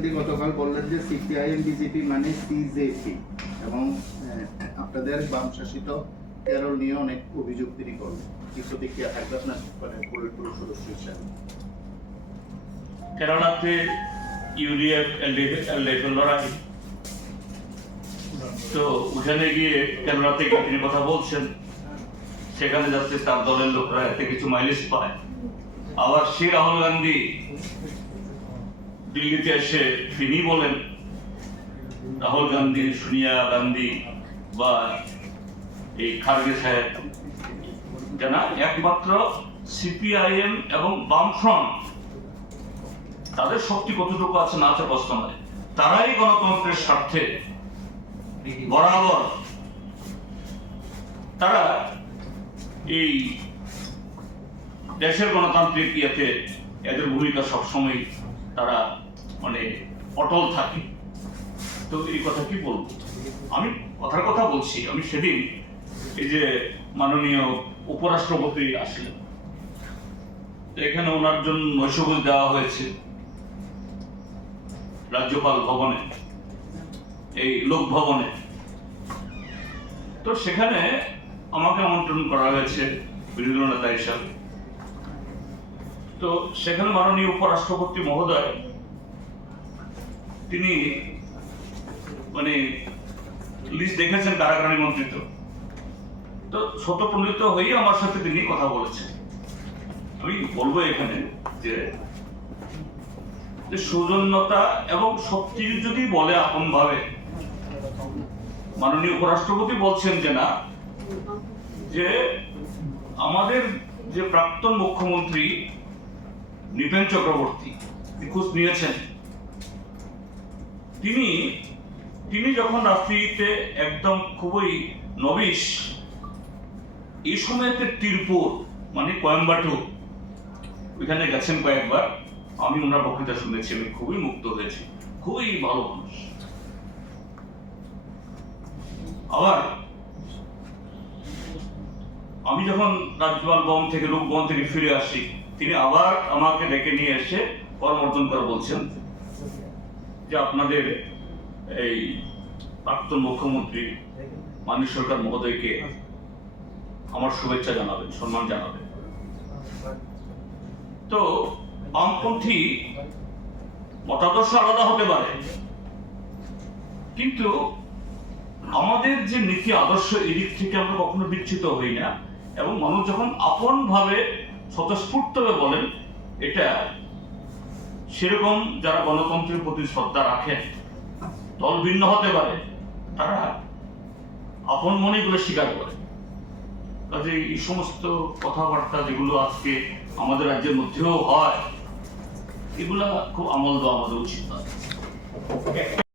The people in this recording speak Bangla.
গান্ধী গতকাল বললেন যে সিপিআইএম বিজেপি মানে সিজেপি এবং আপনাদের বাম শাসিত কেরল নিয়ে অনেক অভিযোগ তিনি করলেন। কি প্রতিক্রিয়া থাকবে আপনার পলিটব্যুরো সদস্য হিসেবে? কেরালাতে ইউডিএফ এলডিএফ লড়াই, তো ওখানে গিয়ে কেরালা থেকে তিনি কথা বলছেন, সেখানে যাচ্ছে তার দলের লোকরা এতে কিছু মাইলেজ পায়। আবার সে রাহুল গান্ধী দিল্লিতে এসে তিনি বলেন রাহুল গান্ধী, সোনিয়া গান্ধী বা এই খার্গে সাহেব জানা একমাত্র সিপিআইএম এবং বামফ্রন্ট তাদের শক্তি কতটুকু আছে না আছে প্রশ্ন নয়, তারাই গণতন্ত্রের স্বার্থে বরাবর তারা এই দেশের গণতান্ত্রিক ইয়েতে এদের ভূমিকা সবসময় তারা মানে অটল থাকে। তো এই কথা কি বলবো, আমি কথার কথা বলছি। আমি সেদিন এই যে মাননীয় উপরাষ্ট্রপতি আসলেন, এখানে ওনার জন্য নৈশভোজ দেওয়া হয়েছে রাজ্যপাল ভবনে, এই লোক ভবনে। তো সেখানে আমাকে আমন্ত্রণ করা হয়েছে বিরোধী দল নেতা হিসাবে। তো সেখানে মাননীয় উপরাষ্ট্রপতি মহোদয় তিনি মানে লিস্ট দেখেছেন কারাগারী মন্ত্রিত, তো স্বতঃপ্রণীত হয়ে আমার সাথে তিনি কথা বলেছেন। আমি বলবো এখানে যে সৌজন্যতা এবং শক্তি যদি বলে আপন ভাবে, মাননীয় উপরাষ্ট্রপতি বলছেন যে না, যে আমাদের যে প্রাক্তন মুখ্যমন্ত্রী নৃপেন চক্রবর্তী খোঁজ নিয়েছেন, তিনি যখন রাজনীতিতে একদম খুবই নবিশ, এই সময়তে তিরপুর মানে কোয়েম্বাটুর ওইখানে গেছেন কয়েকবার। আমি ওনার বক্তৃতা শুনেছি, আমি খুবই মুগ্ধ হয়েছি, খুবই ভালো মানুষ। আবার আমি যখন রাজ্যপাল ভবন থেকে লোকভবন থেকে ফিরে আসি, তিনি আবার আমাকে ডেকে নিয়ে এসে করমর্দন করে বলছেন যে আপনাদের এই প্রাক্তন মুখ্যমন্ত্রী মানিক সরকার মহোদয়কে আমার শুভেচ্ছা জানাবেন, সম্মান জানাবেন। তো বামপন্থী মতাদর্শ আলাদা হতে পারে, কিন্তু আমাদের যে নীতি আদর্শ এই দিক থেকে আমরা কখনো বিচ্যুত হই না। এবং মানুষ যখন আপন ভাবে স্বতঃস্ফূর্তভাবে বলেন, এটা সেরকম যারা গণতন্ত্রের প্রতি শ্রদ্ধা রাখেন, দল ভিন্ন হতে পারে, তারা আপন মনে গুলো স্বীকার করে। কাজে এই সমস্ত কথাবার্তা যেগুলো আজকে আমাদের রাজ্যের মধ্যেও হয়, এগুলা খুব আমল দেওয়া আমাদের উচিত নয়।